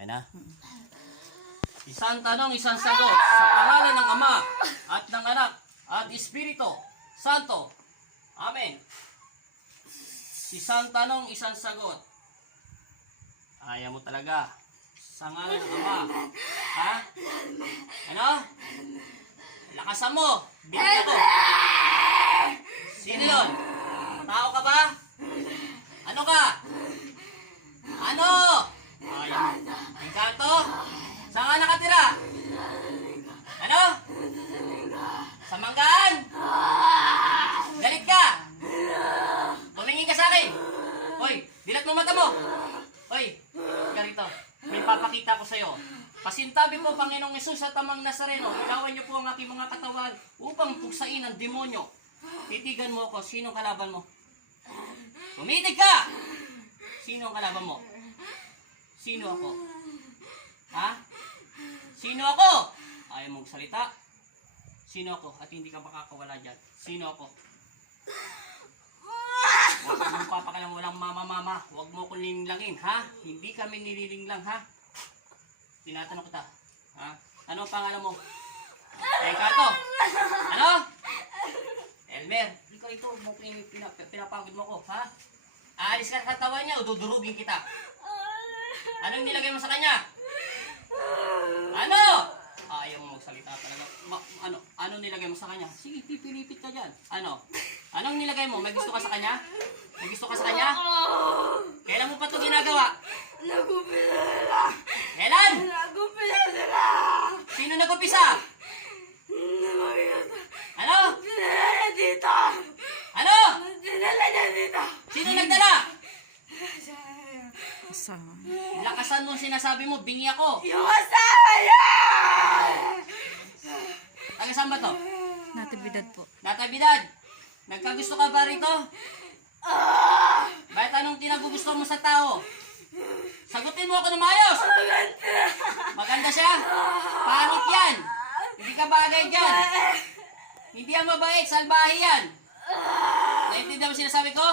Okay na? Isang tanong, isang sagot. Sa pangalan ng Ama at ng Anak at Espiritu Santo. Amen. Isang tanong, isang sagot. Ayaw mo talaga. Sa ngalan ng Ama. Ha? Ano? Lakasan mo. Bigyan ako. Sino yun? Tao ka ba? Ano ka? Ano? Ayaw mo. Engkanto? Saan ka nakatira? Ano? Sa Manggaan? Galit ka? Tumingin ka sa akin. Hoy, dilat mo mata mo. Hoy, ganito. May papakita ko sa'yo. Pasintabi po, Panginoong Yesus at Amang Nazareno, ilawan niyo po ang aking mga katawan upang puksain ang demonyo. Titigan mo ako. Sinong kalaban mo? Tumitig ka! Sino ang kalaban mo? Sino ako? Ha? Sino ako? Ayaw mong salita. Sino ako? At hindi ka makakawala dyan. Sino ako? Huwag mong papakalang walang mama-mama. Huwag mo kong linlangin, ha? Hindi kami nililinglang, ha? Tinatanong kita. Ha? Ano ang pangalan mo? Engkanto? Ano? Elmer, ito pinapagod mo ko, ha? Aalis ka sa katawan niya o dudurugin kita? Anong nilagay mo sa kanya? Ano? Ayaw mo magsalita talaga. Ano nilagay mo sa kanya? Sige, pipilipit ka dyan. Ano? Anong nilagay mo? May gusto ka sa kanya? May gusto ka sa kanya? Kailan mo pa ito ginagawa? Nagupisa sila! Kailan? Nagupisa sila! Sino nag-upisa? Ano? Dinala niya dito! Ano? Dinala niya dito! Sino nagdala? Asawa. Lakasan mo ang sinasabi mo, bingi ako. Yung asawa niya! Taga saan ba to? Natividad po. Natabidad. Nagkagusto ka ba rito? Bakit anong tinagugusto mo sa tao? Sagutin mo ako na maayos. Maganda siya? Pangit yan. Hindi ka bagay dyan. Hindi yan mabait. Salbahe yan. Naintindihan mo sinasabi ko?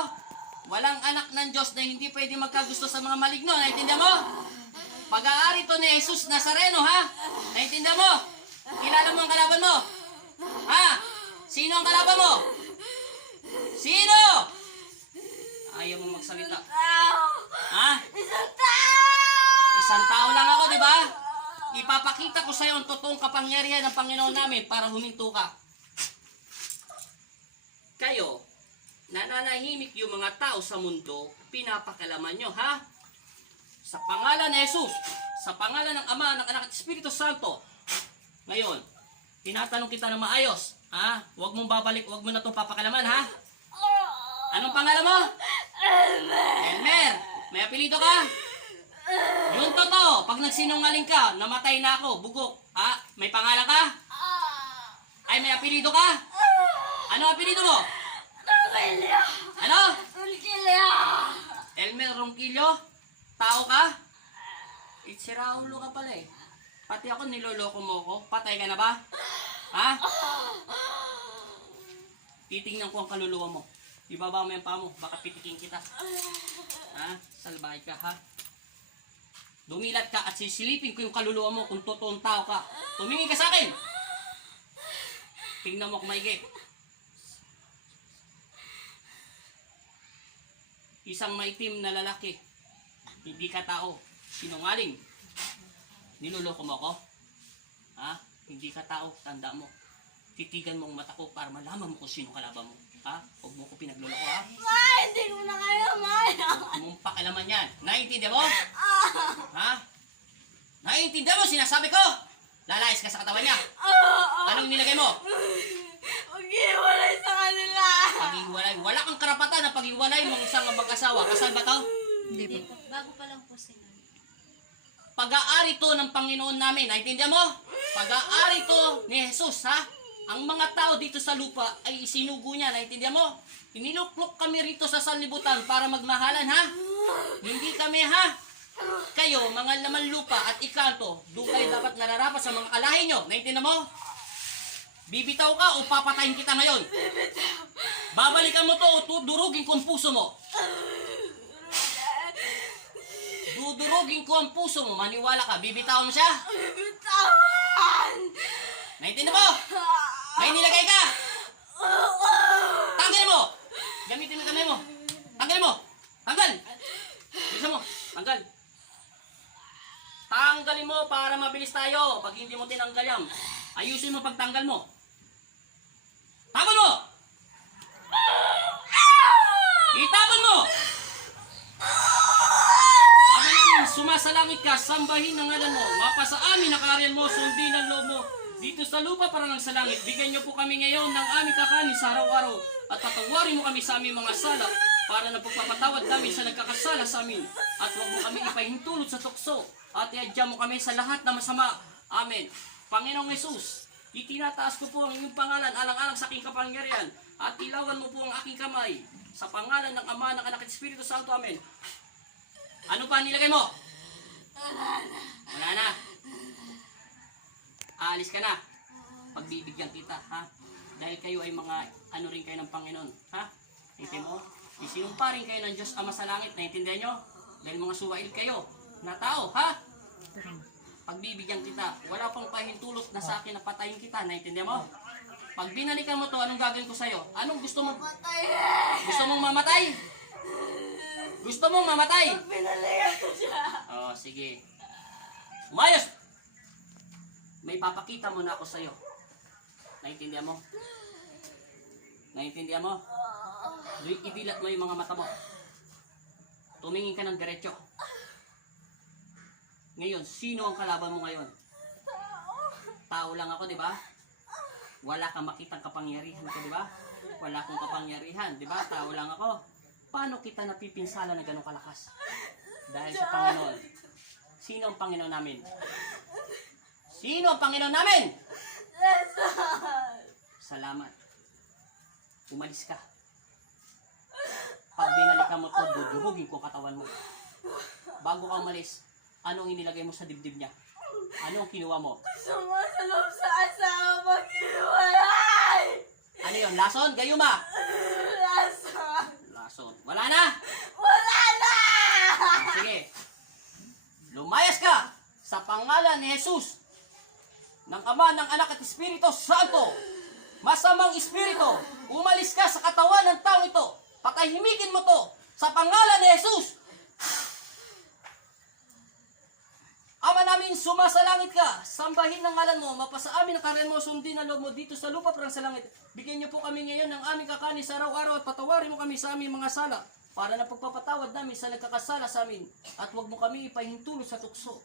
Walang anak ng Diyos na hindi pwede magkagusto sa mga maligno. Naintindihan mo? Pag-aari to ni Jesus Nazareno, ha? Naintindihan mo? Kilala mo ang kalaban mo? Ha? Sino ang kalaban mo? Sino? Ayaw mo magsalita. Ha? Isang tao! Isang tao lang ako, di ba? Ipapakita ko sa iyo ang totoong kapangyarihan ng Panginoon namin para huminto ka. Kayo, nananahimik yung mga tao sa mundo, pinapakalaman nyo, ha? Sa pangalan ni Jesus, sa pangalan ng Ama, ng Anak at Espiritu Santo, ngayon, tinatanong kita na maayos, ha? Huwag mong babalik, huwag mo na itong papakalaman, ha? Anong pangalan mo? Elmer. May apelido ka? Yung totoo, pag nagsinungaling ka, namatay na ako, bugok. Ha? May pangalan ka? Ay, may apelido ka? Ano apelido mo? Ronquillo! Ano? Ronquillo! Elmer Ronquillo? Tao ka? Siraulo ka pala eh. Pati ako niloloko mo ko. Patay ka na ba? Ha? Titingnan ko ang kaluluwa mo. Ibaba mo yung paa mo. Baka pitikin kita. Ha? Salbahay ka, ha? Dumilat ka at sisilipin ko yung kaluluwa mo kung totoong tao ka. Tumingin ka sa akin! Tingnan mo kung maigi. Isang maitim na lalaki. Hindi ka tao. Sinungaling. Niloloko mo ako? Ha? Hindi ka tao. Tanda mo. Titigan mo ang mata ko para malaman mo kung sino kalaban mo. Ha? Huwag mo ko pinagloloko, ha? Ma, hindi ko na kayo, Ma! Huwag mong pakialaman yan. Naiintindihan mo? Ha? Naiintindihan mo? Sinasabi ko? Lalayas ka sa katawan niya. Anong nilagay mo? Mag-iwalay sa kanila! Pag-iwalay. Wala kang karapatan na pag-iwalay mong isang mag-asawa. Kasal ba to? Hindi po. Bago pa lang po sila. Pag-aari to ng Panginoon namin. Naiintindihan mo? Pag-aari to ni Jesus, ha? Ang mga tao dito sa lupa ay isinugo niya. Naiintindihan mo? Iniluklok kami rito sa sanlibutan para magmahalan, ha? Hindi kami, ha? Kayo, mga laman lupa at ikanto, doon kayo dapat nararapat sa mga kalahi nyo. Naiintindihan mo? Bibitaw ka o papatayin kita ngayon? Babalikan mo to o durugin ko ang puso mo. Dudurugin ko ang puso mo. Maniwala ka. Bibitawan mo siya. Bitawan! Naintindihan mo? May nilagay ka. Tanggalin mo. Gamitin mo kamay mo. Tanggalin mo. Tanggal. Bilisan mo. Tanggal. Tanggalin mo para mabilis tayo. Pag hindi mo tinanggal yan, ayusin mo pagtanggal mo. Tapon mo! Itapon mo! Ama namin, sumasalangit ka, sambahin ang ngalan mo. Mapasa amin ang karyan mo, sundin ang loob mo. Dito sa lupa para lang sa langit, bigyan niyo po kami ngayon ng aming kakanin sa araw-araw. At patawarin mo kami sa aming mga sala para na pagpapatawad namin sa nagkakasala sa amin. At huwag mo kami ipahintulot sa tukso. At iadya mo kami sa lahat na masama. Amen. Panginoong Jesus, itinataas ko po ang inyong pangalan alang-alang sa aking kapangyarihan. At ilawan mo po ang aking kamay. Sa pangalan ng Ama, ng Anak at Espiritu Santo. Amen. Ano pa nilagay mo? Wala na. Aalis ka na. Pagbibigyan kita, ha? Dahil kayo ay mga ano rin kayo ng Panginoon, ha? Tingnan mo, isinumpa rin kayo ng Diyos Ama sa langit, naintindihan nyo? Dahil mga suwail kayo na tao, ha? Pagbibigyan kita, wala pang pahintulot na sa akin na patayin kita, naintindihan mo? Pag binalikan mo to, anong gagawin ko sa'yo? Anong gusto mo? Gusto mong mamatay? Gusto mong mamatay? Pinalihan ko siya. Oh, sige. Umayos! May papakita mo na ako sa'yo. Naintindihan mo? Naintindihan mo? Idilat mo yung mga mata mo. Tumingin ka ng diretso. Ngayon, sino ang kalaban mo ngayon? Tao lang ako, di ba? Wala kang makitang kapangyarihan ko, di ba? Wala akong kapangyarihan, di ba? Tao lang ako. Paano kita napipinsala na ganun kalakas? Dahil sa Panginoon. Sino ang Panginoon namin? Sino ang Panginoon namin? Salamat. Umalis ka. Pag binalikan mo to, dudurugin ko katawan mo. Bago ka umalis, anong inilagay mo sa dibdib niya? Anong kinuha mo? Sumasalop sa asawa pag-iwalay! Ano yun? Lason? Gayuma? Lason! Lason. Wala na? Wala na! Sige. Lumayas ka sa pangalan ni Jesus ng Ama, ng Anak at Espiritu Santo. Masamang espiritu, umalis ka sa katawan ng taong ito. Patahimikin mo to sa pangalan ni Jesus. Ama namin, sumasalangit ka. Sambahin ng ngalan mo. Mapasa amin ang karyan mo. Sundin ang loob mo dito sa lupa parang sa langit. Bigyan niyo po kami ngayon ng aming kakanin sa araw-araw at patawarin mo kami sa aming mga sala para na pagpapatawad namin sa nagkakasala sa amin. At huwag mo kami ipahintulot sa tukso.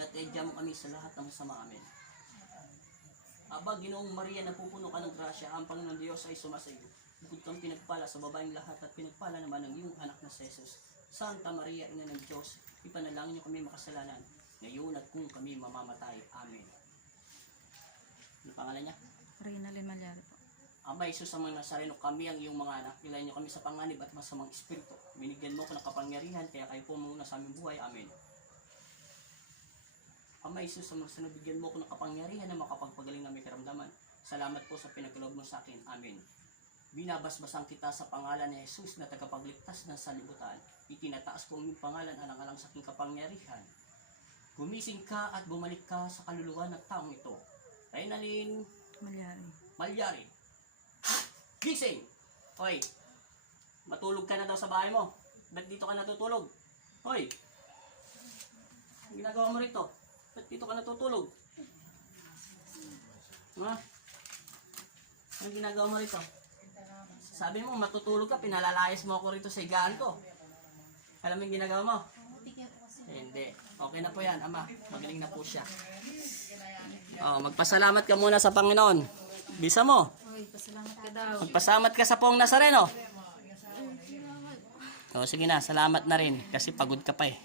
At iadya mo kami sa lahat ng masama. Amen. Aba, Ginoong Maria, napupuno ka ng grasya. Ang Panginoon Diyos ay sumasayo. Bukod kang pinagpala sa babaeng lahat at pinagpala naman ng iyong anak na si Jesus. Santa Maria, Ina ng Diyos, ipanalangin niyo kami makasalanan. Ngayon at kung kami mamamatay. Amen. Ano pangalan niya? Reynalyn Malyari po. Ama, Jesus ang mga Nazareno, kami ang iyong mga anak. Ilayan niyo kami sa panganib at masamang espiritu. Binigyan mo ko ng kapangyarihan, kaya kayo po muna sa aming buhay. Amen. Ama, Jesus ang mga bigyan mo ko ng kapangyarihan na makapagpagaling na may karamdaman. Salamat po sa pinagkaloob mo sa akin. Amen. Binabasbasan kita sa pangalan ni Jesus na tagapagligtas ng salibutan. Itinataas ko ang iyong pangalan alang-alang sa aking kapangyarihan. Gumising ka at bumalik ka sa kaluluwa ng taong ito. Reynalyn Malyari. Gising! Hoy, matulog ka na daw sa bahay mo. Ba't dito ka natutulog? Hoy, ang ginagawa mo rito? Ba't dito ka natutulog? Ha? Ang ginagawa mo rito? Sabi mo, matutulog ka, pinalalayas mo ako rito sa higaan ko. Alam mo yung ginagawa mo? Hindi. Okay na po yan, Ama. Magaling na po siya. Oh, magpasalamat ka muna sa Panginoon. Bisa mo. Pasalamat ka daw. Magpasalamat ka sa Poong Nazareno. Oh, sige na, salamat na rin. Kasi pagod ka pa eh.